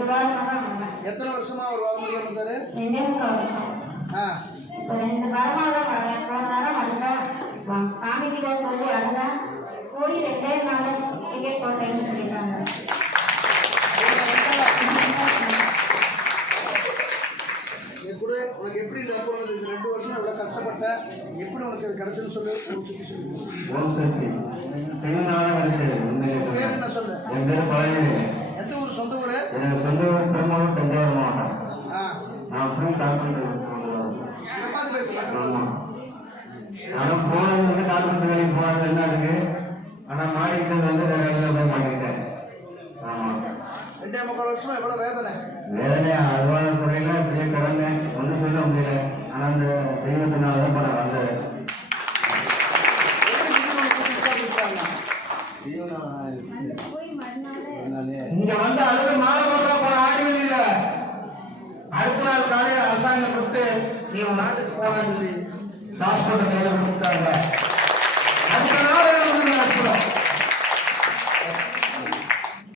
எத்தனை வருஷமா அவர் வர முடியாம இருந்தாரு? 2 வருஷம். 2 வாரமா வரேன். போன வாரம் வந்தேன். சாமி கிட்ட சொல்லி அழுதேன். போய் 2 நாள் டிக்கெட் போட்டேன்னு சொல்லிட்டாங்க. கூட உனக்கு எப்படி இந்த போனது? 2 வருஷம் எவ்வளவு கஷ்டப்பட்ட, எப்படி உனக்கு அது கிடைச்சதுன்னு சொல்லு. பேர் என்ன சொல்லு? என் பேர் பழனி. எந்த ஊர்? சொந்த ஊரு? எனக்கு சொந்த ஊர் பெருமாள், தஞ்சாவூர் மாவட்டம். நான் ஃபுல் கார்பெண்டர். பார்த்து பேசலாம். நானும் போனது வந்து கார்பெண்டர் வேலைக்கு போனது என்ன இருக்கு. ஆனால் மாடிக்கிறது வந்து வேற வேலையில் போய் மாட்டிக்கிட்டேன். ஆமாம். 2.25 வருஷம் எவ்வளவு வேதனை? வேதனை அறுவாத துறையில இப்படியே கிடந்தேன். ஒன்றும் சொல்ல முடியல. ஆனால் அந்த தெய்வத்தினால தான் நான் வந்தேன். இங்க வந்து அழுது மாலை போட்டா போன ஆடிகள் இல்ல. அடுத்த நாள் காலையில் அரசாங்கம் கொடுத்து நீ உன் நாட்டுக்கு போன சொல்லி பாஸ்போர்ட்டை கையில் கொடுத்தாங்க.